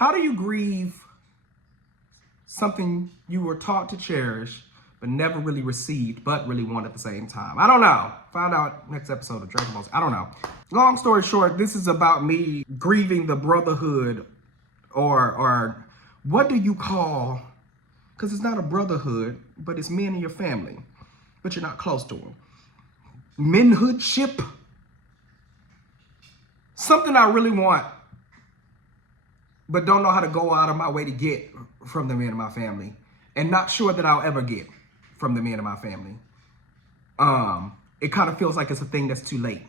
How do you grieve something you were taught to cherish, but never really received, but really want at the same time? I don't know. Find out next episode of Dragon Balls. I don't know. Long story short, this is about me grieving the brotherhood, or what do you call, because it's not a brotherhood, but it's men in your family, but you're not close to them. Menhoodship. Something I really want, but don't know how to go out of my way to get from the men in my family, and not sure that I'll ever get from the men in my family. It kind of feels like it's a thing that's too late.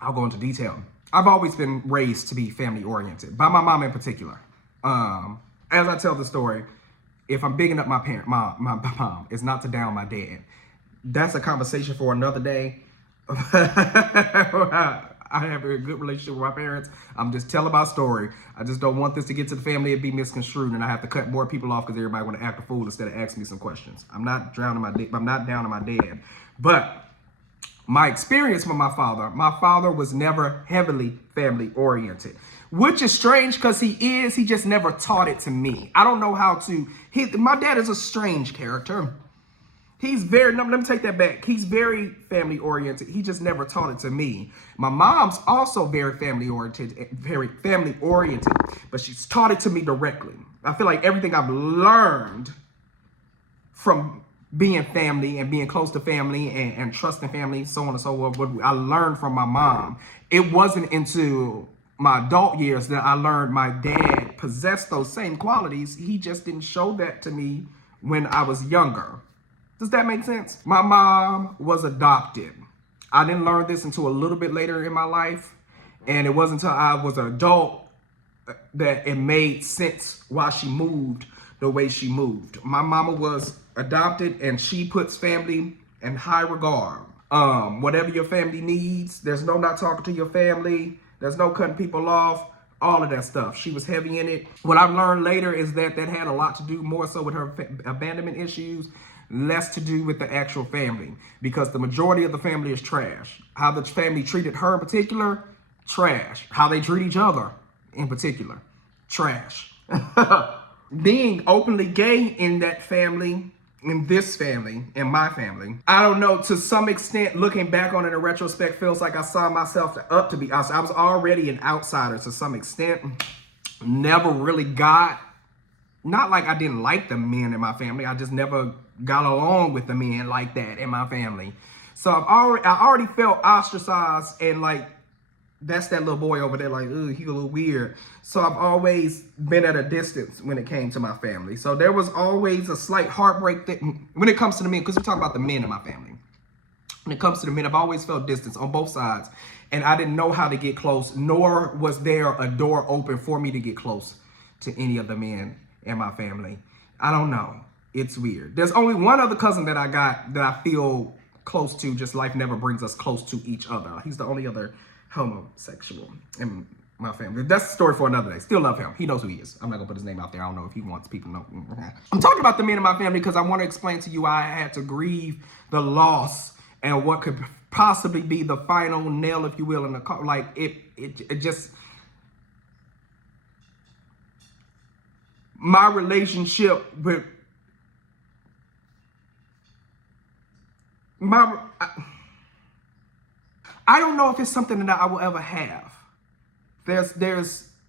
I'll go into detail. I've always been raised to be family oriented, by my mom in particular. As I tell the story, if I'm bigging up my my mom, it's not to down my dad. That's a conversation for another day. I have a good relationship with my parents. I'm just telling my story. I just don't want this to get to the family and be misconstrued, and I have to cut more people off because everybody want to act a fool instead of asking me some questions. I'm not drowning my I'm not down on my dad, but my experience with my father was never heavily family oriented, which is strange because he just never taught it to me. I don't know how to. My dad is a strange character. He's very, let me take that back. He's very family oriented. He just never taught it to me. My mom's also very family oriented, but she's taught it to me directly. I feel like everything I've learned from being family and being close to family and trusting family, so on and so forth, what I learned from my mom. It wasn't into my adult years that I learned my dad possessed those same qualities. He just didn't show that to me when I was younger. Does that make sense? My mom was adopted. I didn't learn this until a little bit later in my life. And it wasn't until I was an adult that it made sense why she moved the way she moved. My mama was adopted, and she puts family in high regard. Whatever your family needs, there's no not talking to your family. There's no cutting people off. All of that stuff. She was heavy in it. What I've learned later is that had a lot to do more so with her abandonment issues, less to do with the actual family, because the majority of the family is trash. How the family treated her in particular, trash. How they treat each other in particular, trash. Being openly gay in that family, in this family, in my family, I don't know, to some extent, looking back on it in retrospect, feels like I saw myself up to be outside. I was already an outsider to some extent. Never really got, not like I didn't like the men in my family, I just never got along with the men like that in my family. So I already felt ostracized, and like, that's that little boy over there, like, ooh, he a little weird. So I've always been at a distance when it came to my family. So there was always a slight heartbreak when it comes to the men, because we're talking about the men in my family. When it comes to the men, I've always felt distance on both sides, and I didn't know how to get close, nor was there a door open for me to get close to any of the men in my family. I don't know. It's weird. There's only one other cousin that I got that I feel close to, just life never brings us close to each other. He's the only other homosexual in my family. That's the story for another day. Still love him. He knows who he is. I'm not gonna put his name out there. I don't know if he wants people to know. I'm talking about the men in my family because I want to explain to you why I had to grieve the loss and what could possibly be the final nail, if you will, in the car. Like it just, my relationship with I don't know if it's something that I will ever have. There's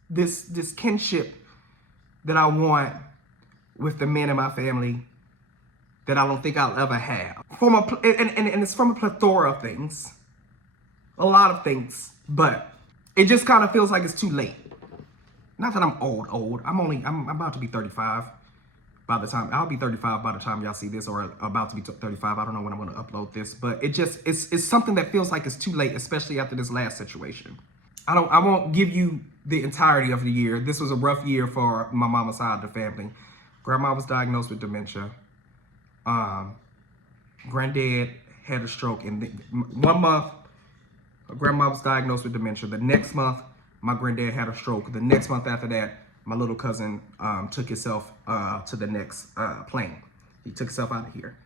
this kinship that I want with the men in my family that I don't think I'll ever have. And it's from a plethora of things, a lot of things, but it just kind of feels like it's too late. Not that I'm old. I'm about to be 35. I'll be 35 by the time y'all see this, or about to be 35. I don't know when I'm going to upload this, but it's something that feels like it's too late, especially after this last situation. I won't give you the entirety of the year. This was a rough year for my mama's side of the family. Grandma was diagnosed with dementia. Granddad had a stroke in 1 month. Grandma was diagnosed with dementia. The next month, my granddad had a stroke. The next month after that, my little cousin took himself to the next plane. He took himself out of here.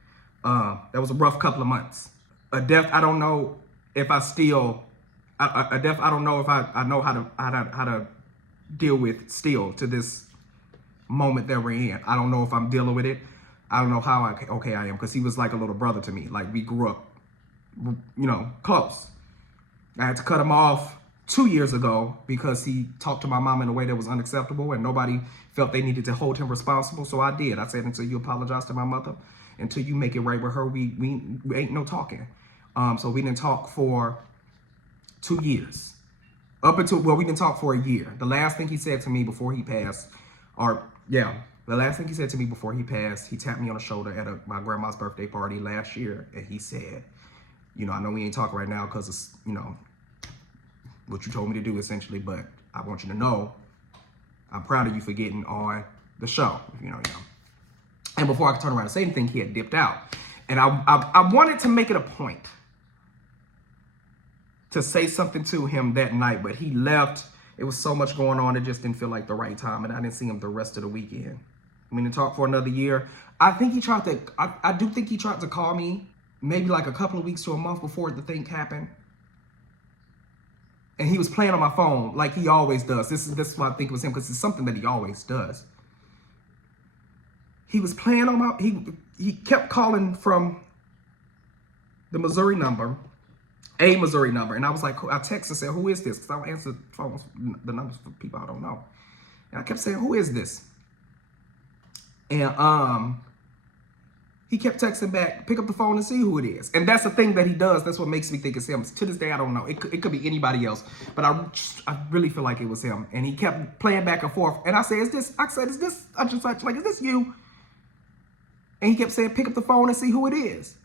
That was a rough couple of months. A death I don't know if I still, I don't know if I know how to deal with still to this moment that we're in. I don't know if I'm dealing with it. I don't know how okay I am, because he was like a little brother to me. Like, we grew up, close. I had to cut him off 2 years ago because he talked to my mom in a way that was unacceptable, and nobody felt they needed to hold him responsible. So I did. I said, until you apologize to my mother, until you make it right with her, we ain't no talking. So we didn't talk for 2 years. We didn't talk for a year. The last thing he said to me before he passed, the last thing he said to me before he passed, he tapped me on the shoulder at my grandma's birthday party last year, and he said, I know we ain't talking right now because it's, what you told me to do, essentially, but I want you to know I'm proud of you for getting on the show, And before I could turn around and say anything, he had dipped out. And I wanted to make it a point to say something to him that night, but he left. It was so much going on, it just didn't feel like the right time, and I didn't see him the rest of the weekend. We didn't talk for another year. I think he tried to, I do think he tried to call me maybe like a couple of weeks to a month before the thing happened. And he was playing on my phone like he always does. This is why I think it was him, because it's something that he always does. He was playing on he kept calling from the Missouri number, a Missouri number. And I was like, I texted and said, who is this? Because I don't answer phones, the numbers for people I don't know. And I kept saying, who is this? And he kept texting back, pick up the phone and see who it is. And that's the thing that he does. That's what makes me think it's him. To this day, I don't know. It could be anybody else. But I really feel like it was him. And he kept playing back and forth. And I said, is this is this you? And he kept saying, pick up the phone and see who it is.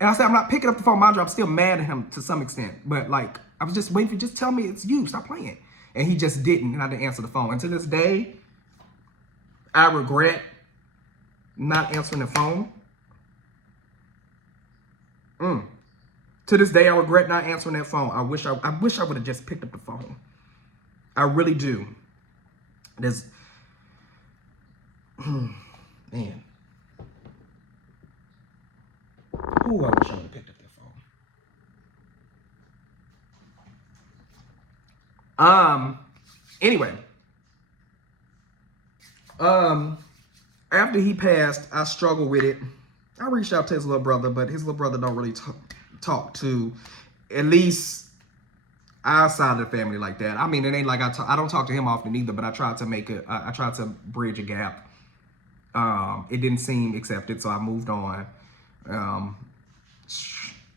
And I said, I'm not picking up the phone. Mind you, I'm still mad at him to some extent. But like, I was just waiting for, just tell me it's you. Stop playing. And he just didn't. And I didn't answer the phone. And to this day, I regret not answering the phone. To this day, I regret not answering that phone. I wish I would have just picked up the phone. I really do. There's, man. Ooh, I wish I would have picked up that phone. Anyway. After he passed, I struggled with it. I reached out to his little brother, but his little brother don't really talk to, at least our side of the family like that. I mean, it ain't like I don't talk to him often either, but I tried to I tried to bridge a gap. It didn't seem accepted, so I moved on.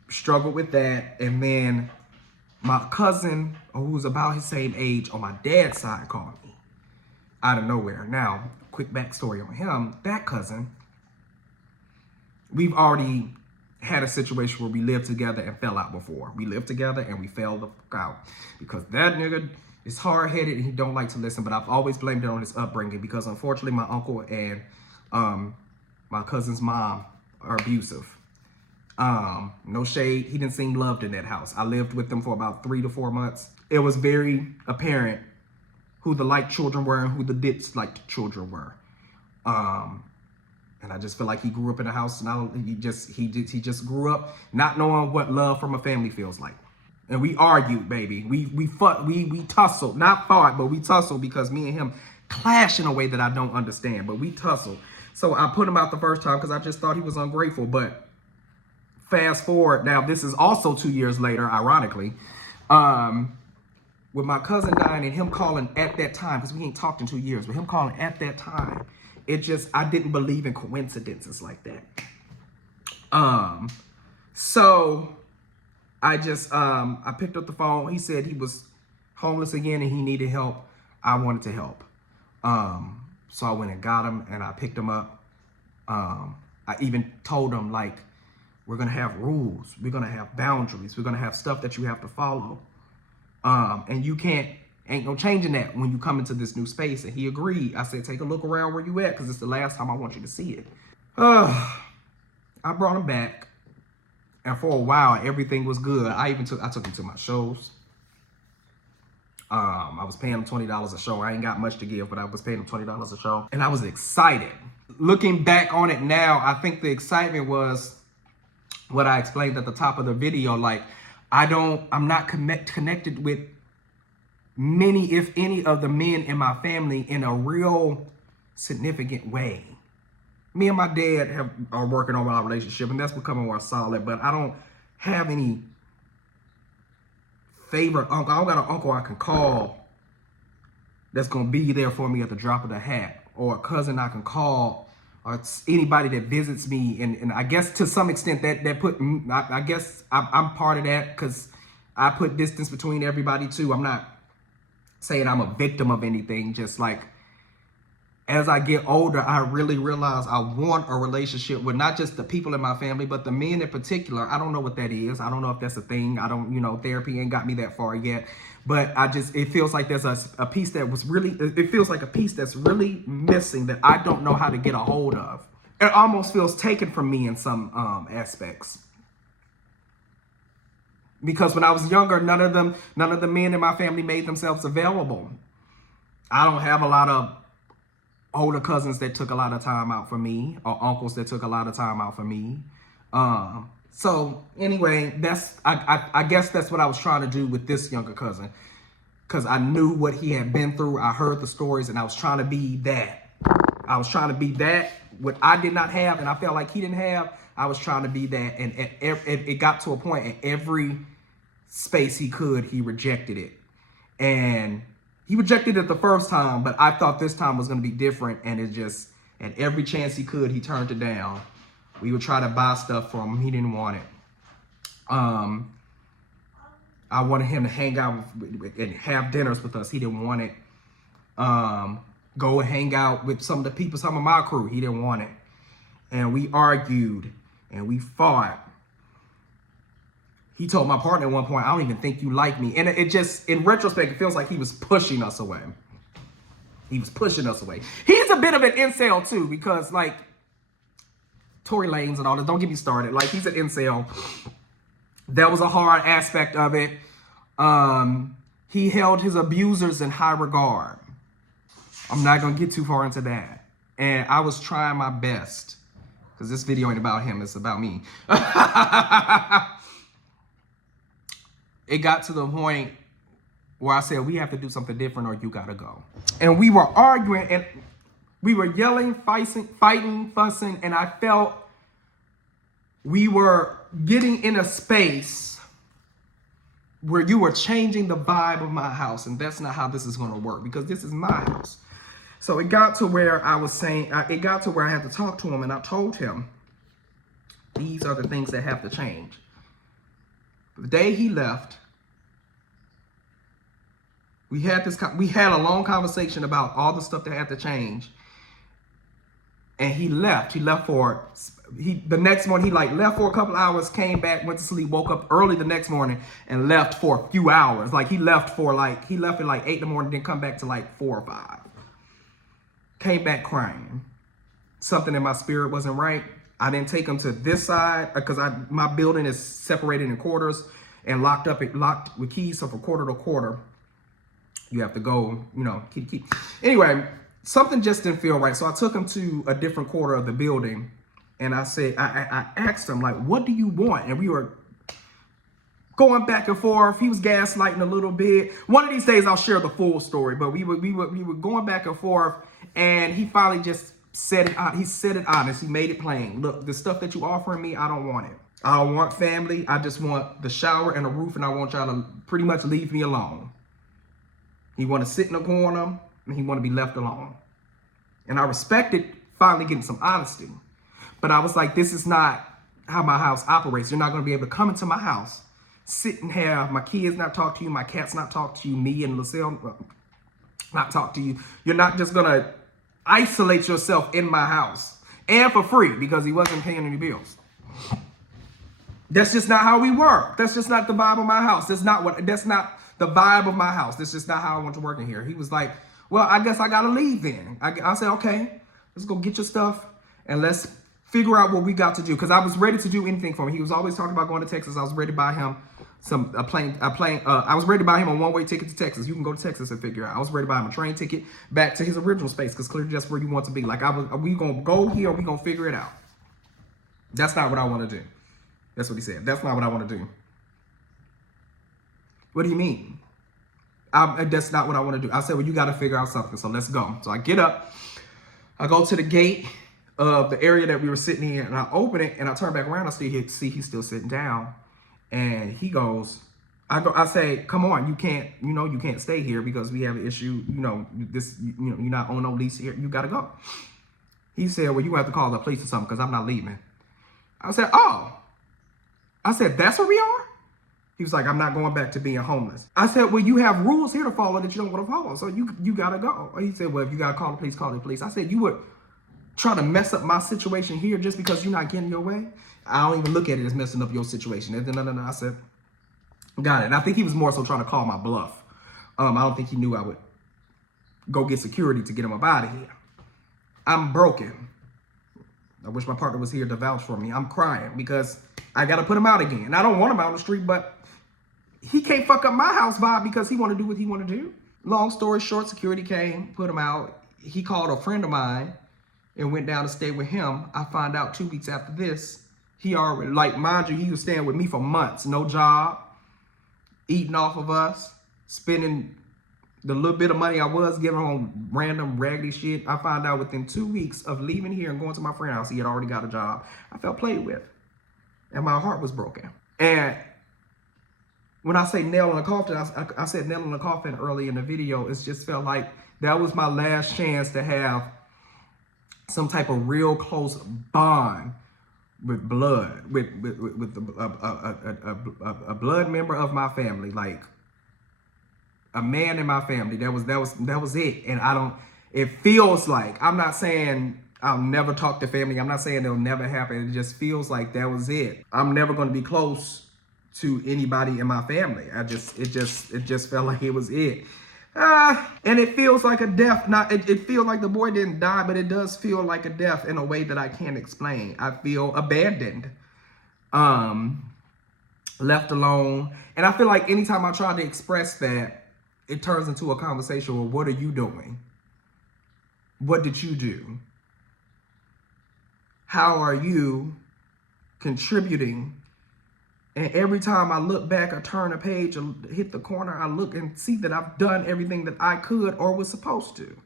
Struggled with that, and then my cousin, who's about his same age on my dad's side, called me out of nowhere. Now, quick backstory on him. That cousin, we've already had a situation where we lived together and fell out before. We lived together and we fell the fuck out because that nigga is hard-headed and he don't like to listen. But I've always blamed it on his upbringing because unfortunately my uncle and my cousin's mom are abusive. No shade. He didn't seem loved in that house. I lived with them for about 3 to 4 months. It was very apparent who the liked children were and who the disliked children were. And I just feel like he grew up in a house, and he just grew up not knowing what love from a family feels like. And we argued, baby. We tussled, not fought, but we tussled because me and him clash in a way that I don't understand. But we tussled. So I put him out the first time because I just thought he was ungrateful. But fast forward, now this is also 2 years later, ironically. With my cousin dying and him calling at that time, because we ain't talked in 2 years, but him calling at that time, I didn't believe in coincidences like that. So I just, I picked up the phone. He said he was homeless again and he needed help. I wanted to help. So I went and got him and I picked him up. I even told him, like, we're going to have rules. We're going to have boundaries. We're going to have stuff that you have to follow. And you ain't no changing that when you come into this new space. And he agreed. I said, take a look around where you at, because it's the last time I want you to see it. I brought him back. And for a while, everything was good. I took him to my shows. I was paying him $20 a show. I ain't got much to give, but I was paying him $20 a show. And I was excited. Looking back on it now, I think the excitement was what I explained at the top of the video. Like, I'm not connected with many, if any, of the men in my family in a real significant way. Me and my dad are working on our relationship, and that's becoming more solid, but I don't have any favorite uncle. I don't got an uncle I can call that's going to be there for me at the drop of the hat, or a cousin I can call, or anybody that visits me. And I guess to some extent that put, I guess I'm part of that, because I put distance between everybody too. I'm not saying I'm a victim of anything, just like as I get older, I really realize I want a relationship with not just the people in my family, but the men in particular. I don't know what that is. I don't know if that's a thing. I don't, therapy ain't got me that far yet. But it feels like there's a piece that was really, it feels like a piece that's really missing that I don't know how to get a hold of. It almost feels taken from me in some aspects. Because when I was younger, none of the men in my family made themselves available. I don't have a lot of older cousins that took a lot of time out for me, or uncles that took a lot of time out for me. So anyway, I guess that's what I was trying to do with this younger cousin, because I knew what he had been through. I heard the stories, and I was trying to be that. I was trying to be that, what I did not have, and I felt like he didn't have. I was trying to be that, and it got to a point in every space he could, he rejected it. And he rejected it the first time, but I thought this time was going to be different. And it just, at every chance he could, he turned it down. We would try to buy stuff for him. He didn't want it. I wanted him to hang out and have dinners with us. He didn't want it. Go and hang out with some of the people, some of my crew. He didn't want it. And we argued and we fought. He told my partner at one point, I don't even think you like me. And it just, in retrospect, it feels like he was pushing us away. He was pushing us away. He's a bit of an incel too, because like Tory Lanez and all this, don't get me started. Like, he's an incel. That was a hard aspect of it. He held his abusers in high regard. I'm not going to get too far into that. And I was trying my best, because this video ain't about him, it's about me. It got to the point where I said, we have to do something different or you gotta go. And we were arguing and we were yelling, fighting, fussing, and I felt we were getting in a space where you were changing the vibe of my house, and that's not how this is gonna work, because this is my house. So it got to where I was saying, it got to where I had to talk to him, and I told him, these are the things that have to change. The day he left, we had a long conversation about all the stuff that had to change. And he left. The next morning, he left for a couple hours, came back, went to sleep, woke up early the next morning, and left for a few hours. Like, he left at 8 in the morning, then come back to 4 or 5. Came back crying. Something in my spirit wasn't right. I didn't take him to this side, because my building is separated in quarters and locked with keys. So from quarter to quarter, you have to go, keep. Anyway, something just didn't feel right. So I took him to a different quarter of the building, and I said, I asked him, what do you want? And we were going back and forth. He was gaslighting a little bit. One of these days I'll share the full story, but we were going back and forth, and he finally just said it out. He said it honest. He made it plain. Look, the stuff that you offering me, I don't want it. I don't want family. I just want the shower and a roof, and I want y'all to pretty much leave me alone. He want to sit in a corner, and he want to be left alone. And I respected finally getting some honesty. But I was like, this is not how my house operates. You're not going to be able to come into my house, sit and have my kids not talk to you, my cats not talk to you, me and Lucille not talk to you. You're not just going to isolate yourself in my house, and for free, because he wasn't paying any bills. That's just not how we work. That's just not the vibe of my house. That's not the vibe of my house. That's just not how I want to work in here. He was like, well, I guess I got to leave then. I said, okay, let's go get your stuff and let's figure out what we got to do. Because I was ready to do anything for him. He was always talking about going to Texas. I was ready to buy him a plane. I was ready to buy him a one-way ticket to Texas. You can go to Texas and figure it out. I was ready to buy him a train ticket back to his original space, because clearly that's where you want to be. Like, we gonna go here, we gonna figure it out. That's not what I want to do. That's what he said. That's not what I want to do. What do you mean? That's not what I want to do. I said, well, you got to figure out something. So let's go. So I get up. I go to the gate of the area that we were sitting in, and I open it, and I turn back around. I see he's still sitting down, and he goes. I say, come on, you can't stay here because we have an issue. You're not on no lease here. You got to go. He said, well, you have to call the police or something because I'm not leaving. I said, oh. I said, that's where we are? He was like, I'm not going back to being homeless. I said, well, you have rules here to follow that you don't want to follow. So you got to go. He said, well, if you got to call the police, call the police. I said, you would try to mess up my situation here just because you're not getting your way? I don't even look at it as messing up your situation. No. I said, got it. And I think he was more so trying to call my bluff. I don't think he knew I would go get security to get him up out of here. I'm broken. I wish my partner was here to vouch for me. I'm crying because I got to put him out again. And I don't want him out on the street, but he can't fuck up my house vibe because he want to do what he want to do. Long story short, security came, put him out. He called a friend of mine and went down to stay with him. I find out 2 weeks after this, he already, mind you, he was staying with me for months. No job, eating off of us, spending the little bit of money I was giving on random raggedy shit. I found out within 2 weeks of leaving here and going to my friend's house, he had already got a job. I felt played with, and my heart was broken. And when I say nail in the coffin, I said nail in the coffin early in the video. It just felt like that was my last chance to have some type of real close bond with blood, with a blood member of my family, like a man in my family. That was it. And it feels like, I'm not saying I'll never talk to family. I'm not saying it'll never happen. It just feels like that was it. I'm never going to be close to anybody in my family. It just felt like it was it. And it feels like a death. It feels like the boy didn't die, but it does feel like a death in a way that I can't explain. I feel abandoned, left alone. And I feel like anytime I try to express that, it turns into a conversation. Well, what are you doing? What did you do? How are you contributing? And every time I look back or turn a page or hit the corner, I look and see that I've done everything that I could or was supposed to.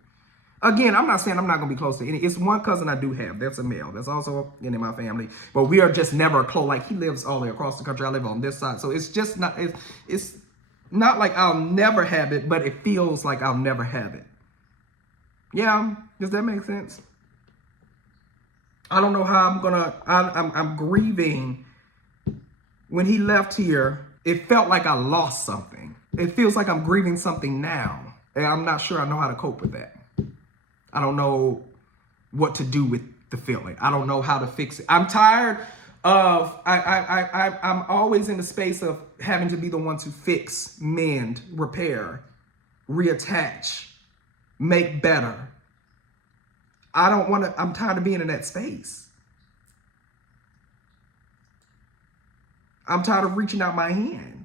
Again, I'm not saying I'm not going to be close to any. It's one cousin I do have. That's a male. That's also in my family. But we are just never close. Like, he lives all the way across the country. I live on this side. So it's just not, it's not like I'll never have it, but it feels like I'll never have it. Yeah, does that make sense? I don't know how I'm grieving. When he left here, it felt like I lost something. It feels like I'm grieving something now. And I'm not sure I know how to cope with that. I don't know what to do with the feeling. I don't know how to fix it. I'm tired of, I'm always in the space of having to be the one to fix, mend, repair, reattach, make better. I'm tired of being in that space. I'm tired of reaching out my hand.